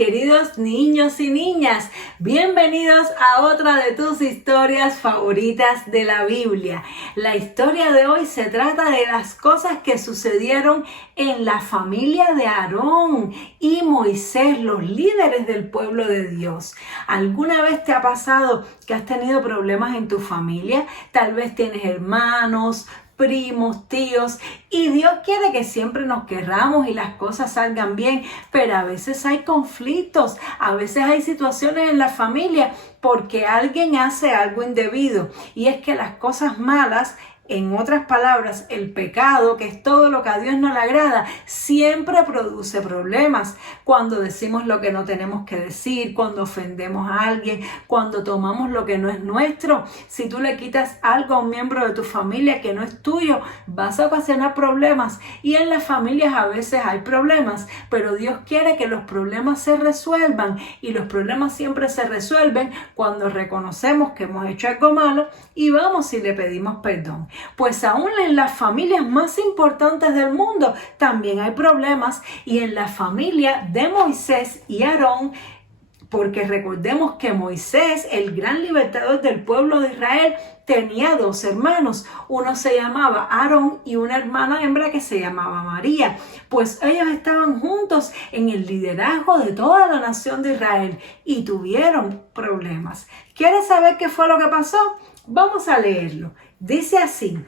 queridos niños y niñas. Bienvenidos a otra de tus historias favoritas de la Biblia. La historia de hoy se trata de las cosas que sucedieron en la familia de Aarón y Moisés, los líderes del pueblo de Dios. ¿Alguna vez te ha pasado que has tenido problemas en tu familia? Tal vez tienes hermanos, primos, tíos, y Dios quiere que siempre nos querramos y las cosas salgan bien, pero a veces hay conflictos, a veces hay situaciones en la familia porque alguien hace algo indebido, y es que las cosas malas, en otras palabras, el pecado, que es todo lo que a Dios no le agrada, siempre produce problemas. Cuando decimos lo que no tenemos que decir, cuando ofendemos a alguien, cuando tomamos lo que no es nuestro, si tú le quitas algo a un miembro de tu familia que no es tuyo, vas a ocasionar problemas. Y en las familias a veces hay problemas, pero Dios quiere que los problemas se resuelvan, y los problemas siempre se resuelven cuando reconocemos que hemos hecho algo malo y vamos y le pedimos perdón. Pues aún en las familias más importantes del mundo también hay problemas, y en la familia de Moisés y Aarón, porque recordemos que Moisés, el gran libertador del pueblo de Israel, tenía dos hermanos. Uno se llamaba Aarón y una hermana hembra que se llamaba María. Pues ellos estaban juntos en el liderazgo de toda la nación de Israel y tuvieron problemas. ¿Quieres saber qué fue lo que pasó? Vamos a leerlo. Dice así: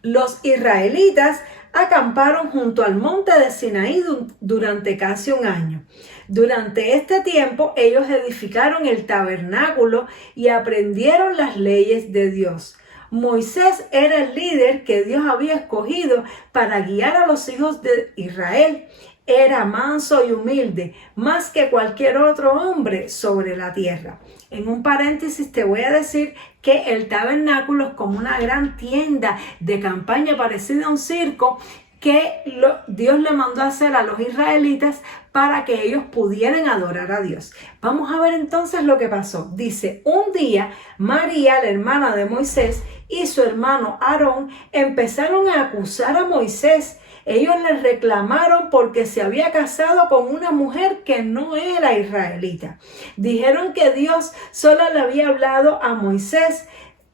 los israelitas acamparon junto al monte de Sinaí durante casi un año. Durante este tiempo ellos edificaron el tabernáculo y aprendieron las leyes de Dios. Moisés era el líder que Dios había escogido para guiar a los hijos de Israel. Era manso y humilde, más que cualquier otro hombre sobre la tierra. En un paréntesis te voy a decir que el tabernáculo es como una gran tienda de campaña parecida a un circo que Dios le mandó a hacer a los israelitas para que ellos pudieran adorar a Dios. Vamos a ver entonces lo que pasó. Dice: un día María, la hermana de Moisés, y su hermano Aarón empezaron a acusar a Moisés. Ellos le reclamaron porque se había casado con una mujer que no era israelita. Dijeron que Dios solo le había hablado a Moisés.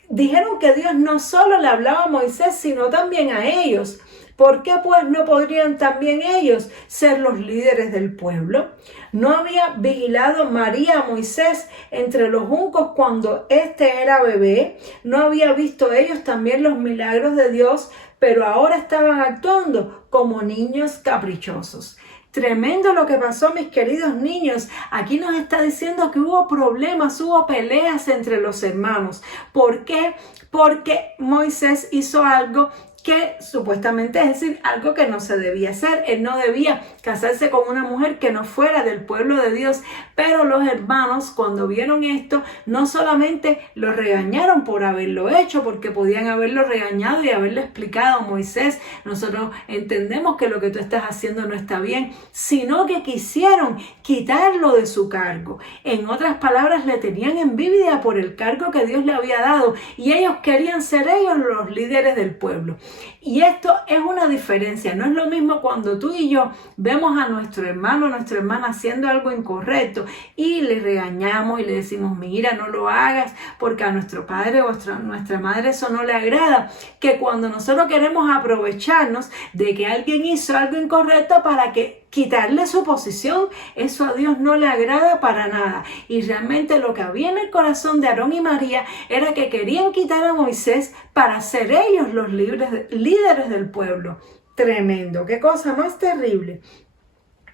Dijeron que Dios no solo le hablaba a Moisés, sino también a ellos. ¿Por qué pues no podrían también ellos ser los líderes del pueblo? ¿No había vigilado María a Moisés entre los juncos cuando éste era bebé? ¿No había visto ellos también los milagros de Dios? Pero ahora estaban actuando como niños caprichosos. Tremendo lo que pasó, mis queridos niños. Aquí nos está diciendo que hubo problemas, hubo peleas entre los hermanos. ¿Por qué? Porque Moisés hizo algo que supuestamente, es decir, algo que no se debía hacer. Él no debía casarse con una mujer que no fuera del pueblo de Dios. Pero los hermanos, cuando vieron esto, no solamente lo regañaron por haberlo hecho, porque podían haberlo regañado y haberle explicado: Moisés, nosotros entendemos que lo que tú estás haciendo no está bien, sino que quisieron quitarlo de su cargo. En otras palabras, le tenían envidia por el cargo que Dios le había dado, y ellos querían ser ellos los líderes del pueblo. Y esto es una diferencia. No es lo mismo cuando tú y yo vemos a nuestro hermano o nuestra hermana haciendo algo incorrecto y le regañamos y le decimos: mira, no lo hagas, porque a nuestro padre o a nuestra madre eso no le agrada, que cuando nosotros queremos aprovecharnos de que alguien hizo algo incorrecto para quitarle su posición. Eso a Dios no le agrada para nada. Y realmente lo que había en el corazón de Aarón y María era que querían quitar a Moisés para ser ellos los líderes del pueblo. Tremendo, qué cosa más terrible.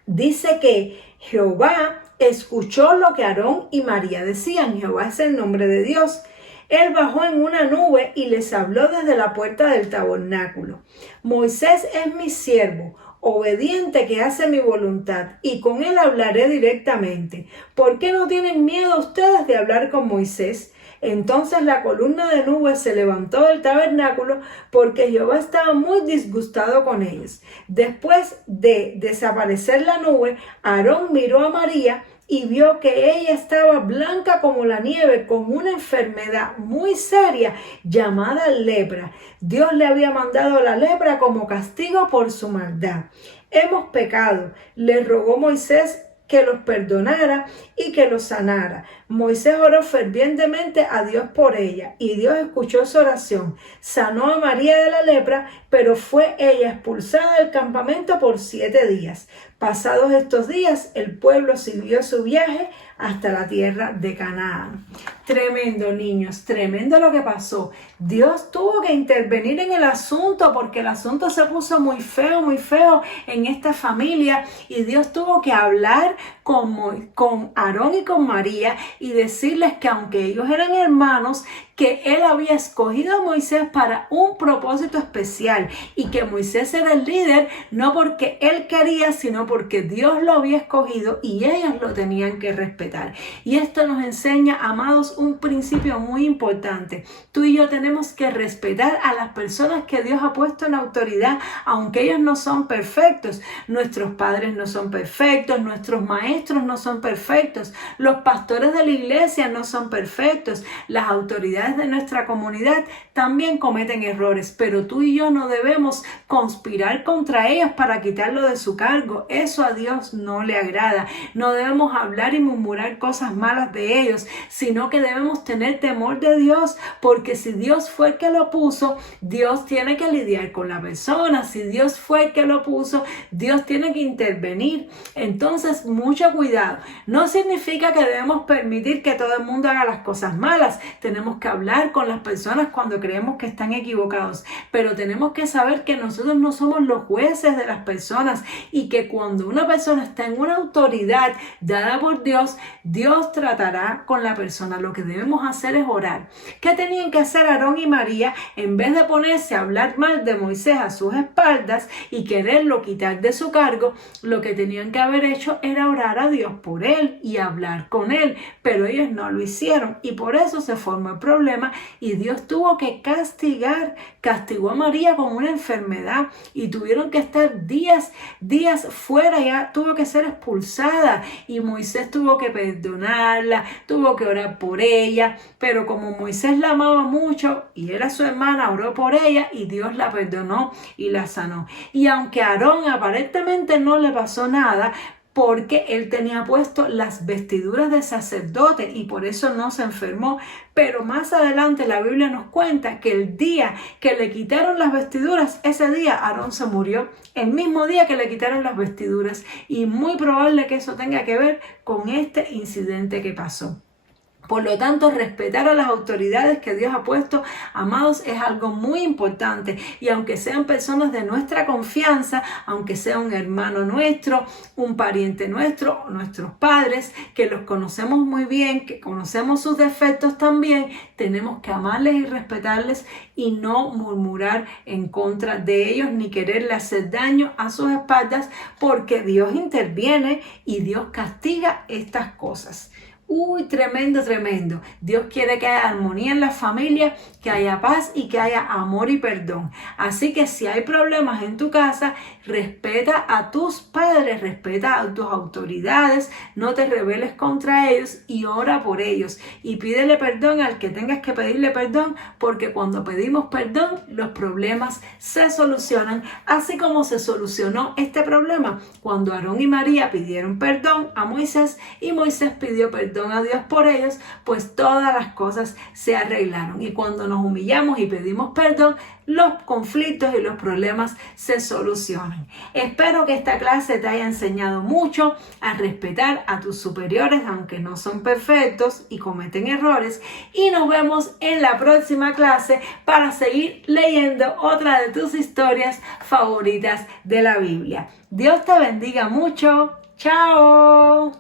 Dice que Jehová escuchó lo que Aarón y María decían. Jehová es el nombre de Dios. Él bajó en una nube y les habló desde la puerta del tabernáculo. Moisés es mi siervo, obediente, que hace mi voluntad, y con él hablaré directamente. ¿Por qué no tienen miedo ustedes de hablar con Moisés? Entonces la columna de nube se levantó del tabernáculo, porque Jehová estaba muy disgustado con ellos. Después de desaparecer la nube, Aarón miró a María y vio que ella estaba blanca como la nieve, con una enfermedad muy seria llamada lepra. Dios le había mandado la lepra como castigo por su maldad. Hemos pecado, le rogó Moisés que los perdonara y que los sanara. Moisés oró fervientemente a Dios por ella y Dios escuchó su oración. Sanó a María de la lepra, pero fue ella expulsada del campamento por 7 días. Pasados estos días, el pueblo siguió su viaje hasta la tierra de Canaán. Tremendo, niños, tremendo lo que pasó. Dios tuvo que intervenir en el asunto porque el asunto se puso muy feo en esta familia, y Dios tuvo que hablar con Aarón y con María y decirles que aunque ellos eran hermanos, que él había escogido a Moisés para un propósito especial y que Moisés era el líder no porque él quería, sino porque Dios lo había escogido y ellos lo tenían que respetar. Y esto nos enseña, amados, un principio muy importante. Tú y yo tenemos que respetar a las personas que Dios ha puesto en autoridad, aunque ellos no son perfectos. Nuestros padres no son perfectos, nuestros maestros no son perfectos, los pastores de la iglesia no son perfectos, las autoridades de nuestra comunidad también cometen errores, pero tú y yo no debemos conspirar contra ellos para quitarlo de su cargo. Eso a Dios no le agrada. No debemos hablar y murmurar cosas malas de ellos, sino que debemos tener temor de Dios, porque si Dios fue el que lo puso, Dios tiene que lidiar con la persona. Si Dios fue el que lo puso, Dios tiene que intervenir. Entonces, mucho cuidado. No significa que debemos permitir que todo el mundo haga las cosas malas. Tenemos que hablar con las personas cuando creemos que están equivocados, pero tenemos que saber que nosotros no somos los jueces de las personas y que cuando una persona está en una autoridad dada por Dios, Dios tratará con la persona. Lo que debemos hacer es orar. ¿Qué tenían que hacer Aarón y María? En vez de ponerse a hablar mal de Moisés a sus espaldas y quererlo quitar de su cargo, lo que tenían que haber hecho era orar a Dios por él y hablar con él, pero ellos no lo hicieron y por eso se formó el problema y Dios tuvo que castigó a María con una enfermedad y tuvieron que estar días fuera, ya tuvo que ser expulsada y Moisés tuvo que perdonarla, tuvo que orar por ella, pero como Moisés la amaba mucho y era su hermana, oró por ella y Dios la perdonó y la sanó. Y aunque a Aarón aparentemente no le pasó nada, porque él tenía puesto las vestiduras de sacerdote y por eso no se enfermó. Pero más adelante la Biblia nos cuenta que el día que le quitaron las vestiduras, ese día Aarón se murió, el mismo día que le quitaron las vestiduras, y muy probable que eso tenga que ver con este incidente que pasó. Por lo tanto, respetar a las autoridades que Dios ha puesto, amados, es algo muy importante. Y aunque sean personas de nuestra confianza, aunque sea un hermano nuestro, un pariente nuestro, nuestros padres, que los conocemos muy bien, que conocemos sus defectos también, tenemos que amarles y respetarles y no murmurar en contra de ellos ni quererle hacer daño a sus espaldas, porque Dios interviene y Dios castiga estas cosas. Uy, tremendo, tremendo. Dios quiere que haya armonía en la familia, que haya paz y que haya amor y perdón. Así que si hay problemas en tu casa, respeta a tus padres, respeta a tus autoridades, no te rebeles contra ellos y ora por ellos. Y pídele perdón al que tengas que pedirle perdón, porque cuando pedimos perdón, los problemas se solucionan, así como se solucionó este problema cuando Aarón y María pidieron perdón a Moisés y Moisés pidió perdón a Dios por ellos, pues todas las cosas se arreglaron. Y cuando nos humillamos y pedimos perdón, los conflictos y los problemas se solucionan. Espero que esta clase te haya enseñado mucho a respetar a tus superiores, aunque no son perfectos y cometen errores. Y nos vemos en la próxima clase para seguir leyendo otra de tus historias favoritas de la Biblia. Dios te bendiga mucho. ¡Chao!